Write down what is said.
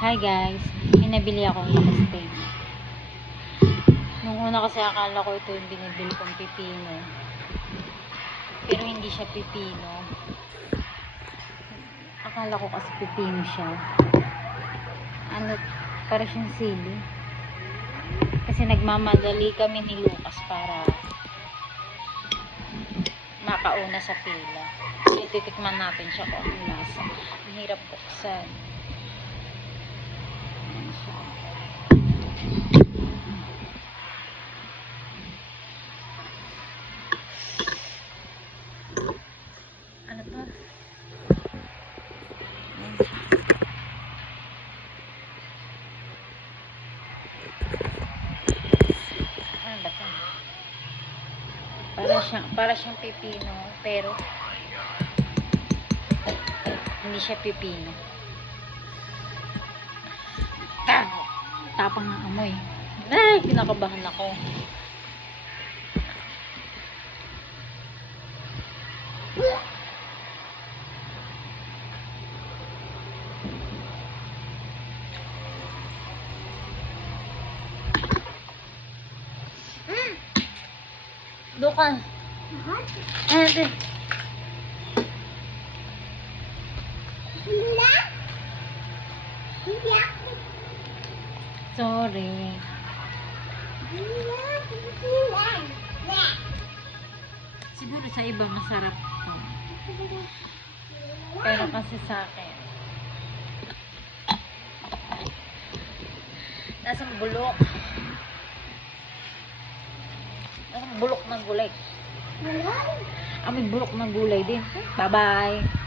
Hi guys, may nabili akong naka-steak. Nung una kasi akala ko ito yung binibili kong pipino. Pero hindi siya pipino. Akala ko kasi pipino siya. Ano, para siyang sili. Kasi nagmamadali kami ni Lucas para makauna sa pila. So, titikman natin siya kung ang lasa. Ang hirap buksan. Ayan siya. Ano to? Ayan siya. Ano ba to? Para siyang pipino, pero hindi siya pipino. Tapang ng amoy. Ay, kinakabahan ako. Dukan. Ate. Sorry. Siguro sa iba masarap to. Pero kasi sa akin, nasang bulok. Nasang bulok ng gulay. May bulok ng gulay din. Bye-bye.